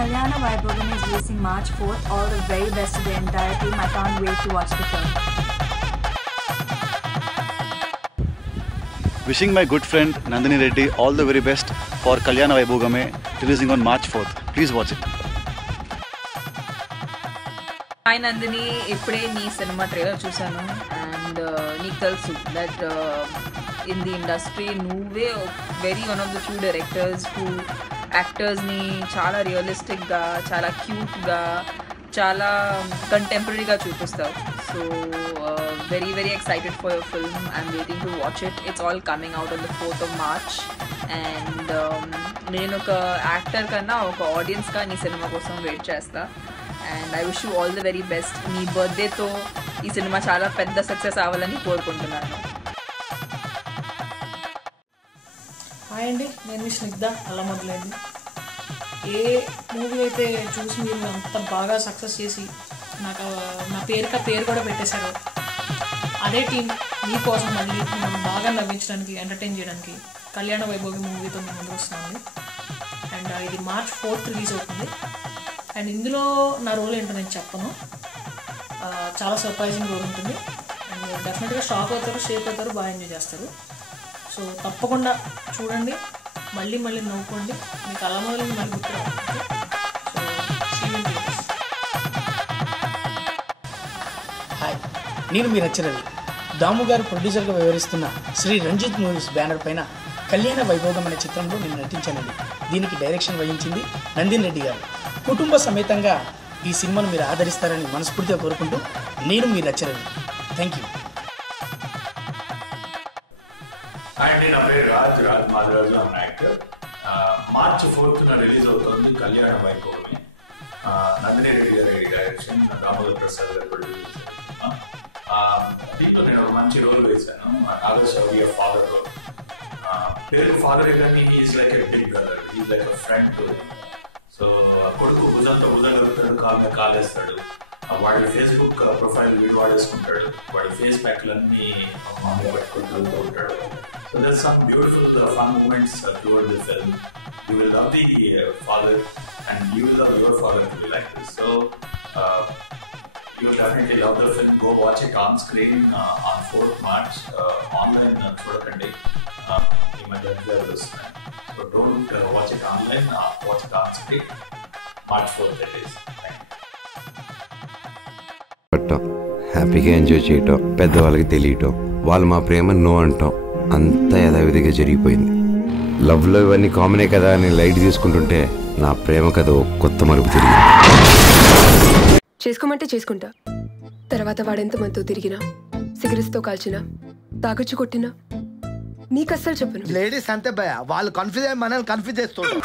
Kalyana Vaibhagam is releasing March 4th. All the very best to the entire team. I can't wait to watch the film. Wishing my good friend Nandini Reddy all the very best for Kalyana Vaibhagame releasing on March 4th. Please watch it. Hi Nandini, ఇప్పుడే నీ cinema trailer చూసాను and నీకు తెలుసు that in the industry నువ్వే very one of the few directors who యాక్టర్స్ని చాలా రియలిస్టిక్గా చాలా క్యూట్గా చాలా కంటెంపరీగా చూపిస్తావు. So very very excited for your film. I'm waiting to watch it. It's all coming out on the 4th of March. And నేను ఒక యాక్టర్ కన్నా ఒక ఆడియన్స్గా నీ సినిమా కోసం వెయిట్ చేస్తా. And I wish you all the very best. నీ బర్త్డేతో ఈ cinema చాలా పెద్ద సక్సెస్ అవ్వాలని కోరుకుంటున్నాను. హాయ్ అండి, నేను మీ స్నిగ్ధ. అలా మొదలైంది. ఏ మూవీ అయితే చూసి మీరు అంత బాగా సక్సెస్ చేసి నాకు నా పేరు కూడా పెట్టేశారు, అదే టీం మీకోసం మళ్ళీ మనం బాగా నవ్వించడానికి ఎంటర్టైన్ చేయడానికి కళ్యాణ వైభోగి మూవీతో మేము ముందుకు వస్తున్నామండి. అండ్ ఇది March 4th రిలీజ్ అవుతుంది. అండ్ ఇందులో నా రోల్ ఏంటో నేను చెప్పను, చాలా సర్ప్రైజింగ్ రోల్ ఉంటుంది. అండ్ డెఫినెట్గా షాక్ అవుతారు, షేక్ అవుతారు, బాగా ఎంజాయ్ చేస్తారు. సో తప్పకుండా చూడండి, మళ్ళీ నవ్వుకోండి, మీకు అలా మొదలు మళ్ళీ గుర్తురావు. హాయ్, నేను మీ రచరవి. దాము గారు ప్రొడ్యూసర్గా వ్యవహరిస్తున్న శ్రీ రంజిత్ మూవీస్ బ్యానర్ పైన కళ్యాణ వైభోగం అనే చిత్రంలో నేను నటించానండి. దీనికి డైరెక్షన్ వహించింది నందిని రెడ్డి గారు. కుటుంబ సమేతంగా ఈ సినిమాను మీరు ఆదరిస్తారని మనస్ఫూర్తిగా కోరుకుంటూ నేను మీ రచరవి. Thank you. అండి, నా పేరు రాజ్ మాధవరాజు. అన్న యాక్టర్. March 4th రిలీజ్ అవుతుంది కళ్యాణ వైభోగమే. నందిని రెడ్డి గారి డైరెక్షన్, దామోదర్ ప్రసాద్ గారు ప్రొడ్యూస్. దీంట్లో నేను ఒక మంచి రోల్ వేశాను, నాగశౌర్య ఫాదర్ రోల్. పేరు ఫాదర్ కానీ is like a big brother, is like a friend too. So కొడుకు భుజంతో భుజగలుగుతాడు, కాళ్ళ కాలేస్తాడు. వాడి ఫేస్బుక్ ప్రొఫైల్ వీడు వాడేసుకుంటాడు, వాడి ఫేస్ ప్యాక్లన్నీ మామూలుగా పెట్టుకుంటూ ఉంటాడు. So there's some beautiful fun moments toward the film. You will love the father and you will love your father to be like this. So you will definitely love the film. Go watch it on screen on 4th March. Online చూడకండి, ఈ మధ్య వస్తున్నాయి. So don't watch it online, watch it on screen. March 4th it is. హ్యాపీగా enjoy చేయటం, పెద్దవాళ్ళకి తెలియటం, వాళ్ళు మా ప్రేమ నో అంటాం, అంతా యథావిధిగా జరిగిపోయింది. లవ్లో ఇవన్నీ కామనే కదా అని లైట్ తీసుకుంటుంటే నా ప్రేమ కథ కొత్త మలుపు తిరిగింది. చేసుకోమంటే చేసుకుంటా, తర్వాత వాడెంత మనతో తిరిగినా, సిగరెట్స్తో కాల్చినా, తాగొచ్చు కొట్టినా నీకు అస్సలు చెప్పను. లేడీస్ అంతే భయ, వాళ్ళు కన్ఫ్యూజ్ అయ్యి మనల్ని కన్ఫ్యూజ్ చేస్తుంటారు.